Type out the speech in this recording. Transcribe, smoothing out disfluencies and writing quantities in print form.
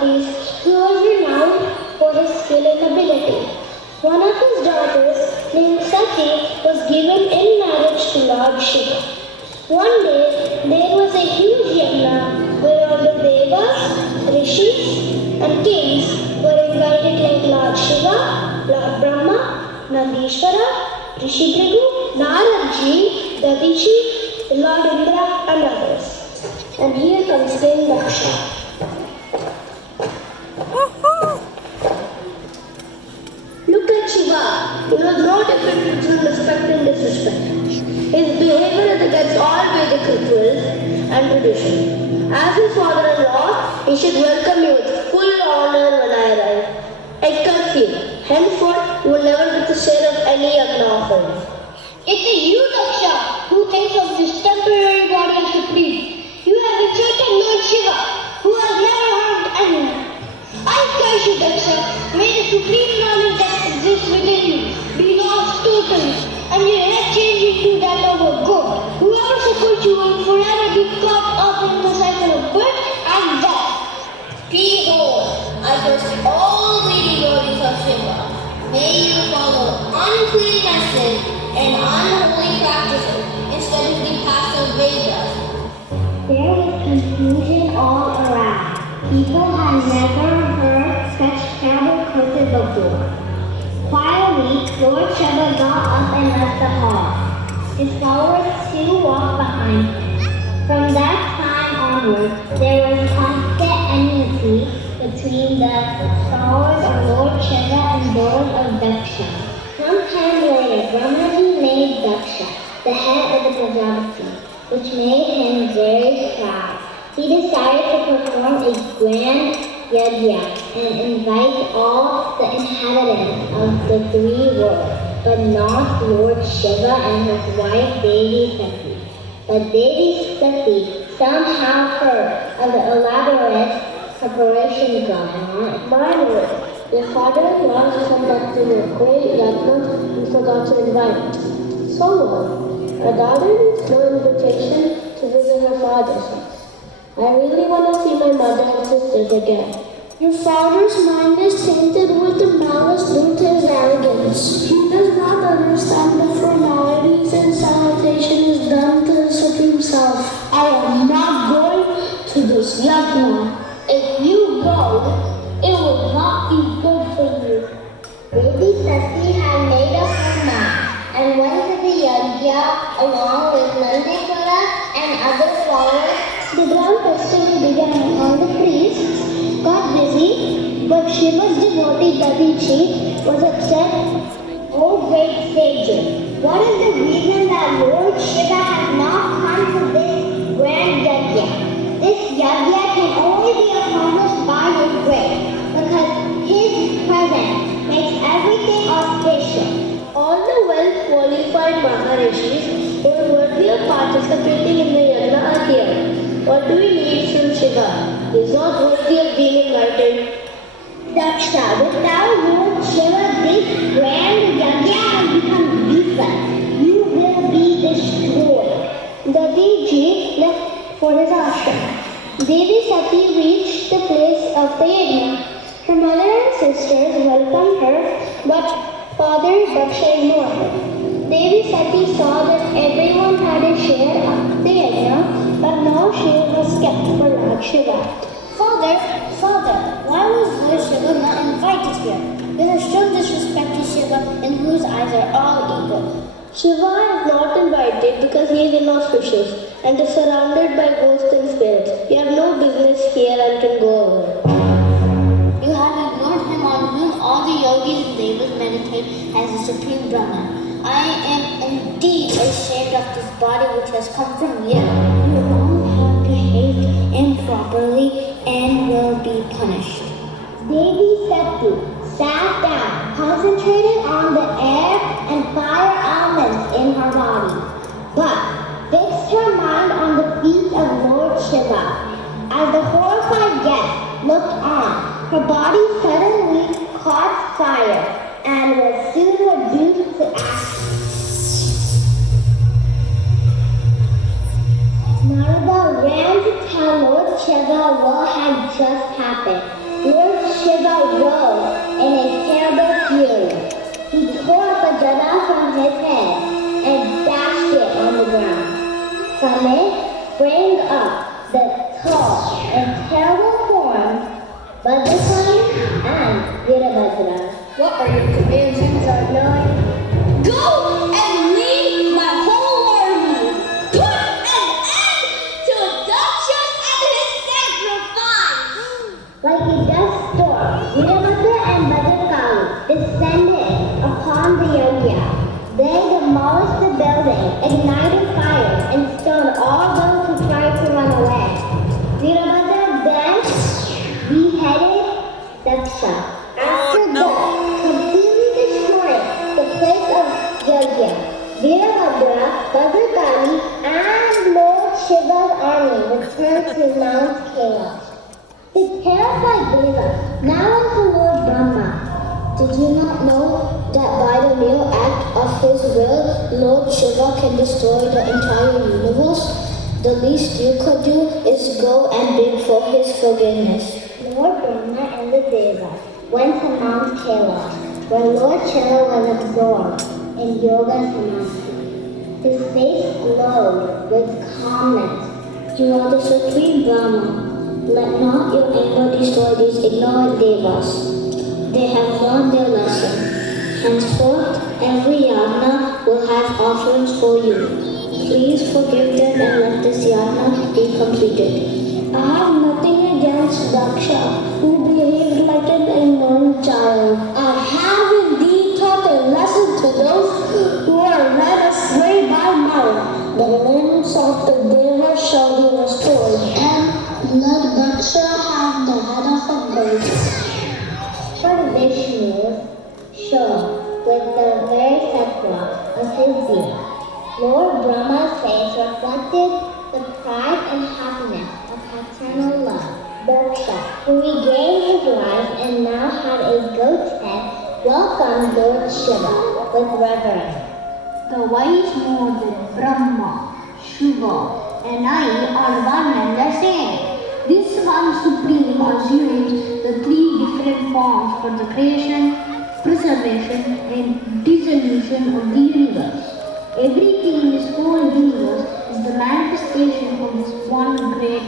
devotees who was renowned for his skill and ability. One of his daughters, named Sati, was given in marriage to Lord Shiva. One day, there was a huge yajna where all the devas, rishis, and kings were invited like Lord Shiva, Lord Brahma, Nandishvara, Rishi Bhrigu, Naradji, Dadichi, Lord Indra, and others. And here comes King Daksha. Look at Shiva. He was no different between respect and disrespect. His behavior is against all Vedic rituals and tradition. As his father-in-law, he should welcome you with full honor when I arrive. I curse you. Henceforth, you will never get the share of any yagna offering. It's a you, Daksha, who thinks of this temporary body as supreme. You have insulted Lord Shiva, who has never harmed anyone. I curse you, Daksha. May the supreme knowledge that exists within you be lost totally, and your head change into that of a goat. Whoever supports you will forever be caught up in the cycle of birth and death. Behold, I curse all leading devotees of Shiva. May you follow unclean methods and unholy practices instead of the path of Vedas. There was confusion all around. People had never heard such terrible curses before. Quietly, Lord Shiva got up and left the hall. His followers too walked behind him. From that time onward, there was constant enmity between the followers of Lord Shiva and those of Daksha. Some time later, Brahmaji made Daksha the head of the Prajapati, which made him very proud. He decided to perform a grand yajna and invite all the inhabitants of the three worlds, but not Lord Shiva and his wife Devi Sati. But Devi Sati somehow heard of the elaborate preparation going on. My lord, your father-in-law is conducting a great yajna and forgot to invite. So what? Our daughter needs no invitation to visit her father's house. I really want to see my mother and sisters again. Your father's mind is tainted with the malice due to his arrogance. He does not understand the formalities and salutation is done to the Supreme Self. I am not going to this yajna. If you go, it will not be good for you. Devi Sati had made up her mind and went to the yajna along with Nandishvara and other followers. The ground festival began. All the priests got busy, but Shiva's devotee Dadichi was upset. Oh great sages, what is the reason that Lord Shiva has not come to this grand yajna? This yajna can only be accomplished by his grace, because his presence makes everything auspicious. All the well-qualified Maharishis who are worthy of participating in the yajna are here. What do we need from Shiva? He is not worthy of being invited. Daksha, without Lord Shiva, this grand yajna has become useless. You will be destroyed. Dadiji left for his ashram. Devi Sati reached the place of the yajna. Her mother and sisters welcomed her, but Father Daksha ignored her. Devi Sati saw that everyone had a share of the yajna, but no share was kept for Lord Shiva. Father, why was Lord Shiva not invited here? You have shown disrespect to Shiva, in whose eyes are all equal. Shiva is not invited because he is inauspicious and is surrounded by ghosts and spirits. You have no business here and can go away. You have ignored him on whom all the yogis and devas meditate as the Supreme Brahman. I am indeed ashamed of this body which has come from you. You all have behaved improperly and will be punished. Devi Sati sat down, concentrated on the air and fire elements in her body, but fixed her mind on the feet of Lord Shiva. As the horrified guest looked on, her body suddenly caught fire and was soon reduced to ash. Narada ran to tell Lord Shiva what had just happened. Lord Shiva rose in a terrible fury. He tore up a gada from his head and dashed it on the ground. From it sprang up the tall and terrible forms Bhadraswami and Virabhadra. What are your commands, Lord? Go and lead my whole army. Put an end to Dakshas and his sacrifice. Like a dust storm, Virabhadra and Bhadrakali descended upon the yajna. They demolished the building, ignited fire, and stoned all those who tried to run away. Virabhadra then beheaded Daksha. After that, completely destroying the place of yajna, Virabhadra, Bhadrakali, and Lord Shiva's army returned to Mount Kailash. The terrified Deva now went to Lord Brahma. Did you not know that by the mere act of his will, Lord Shiva can destroy the entire universe? The least you could do is go and beg for his forgiveness. Lord Brahma and the Devas went to Mount Kailash, where Lord Shiva was absorbed in yoga samadhi. His face glowed with calmness. You are the supreme Brahma. Let not your anger destroy these ignorant devas. They have learned their lesson. Henceforth, every yajna will have offerings for you. Please forgive them and let this yajna be completed. I have nothing against Daksha, who behaved like an ignorant child. I have indeed taught a lesson to those who are led astray by mouth. The limbs of the devas shall be restored, and let Daksha have the head of a goat. For Vishnu's show with the very sattva of his being, Lord Brahma's face reflected the pride and happiness of paternal love. Daksha, who regained his life and now had a goat's head, welcomed Lord Shiva with reverence. The wise know that Brahma, Shiva, and I are one and the same. This one supreme assumes the three different forms for the creation, preservation, and dissolution of the universe. Everything in this whole universe is the manifestation of this one great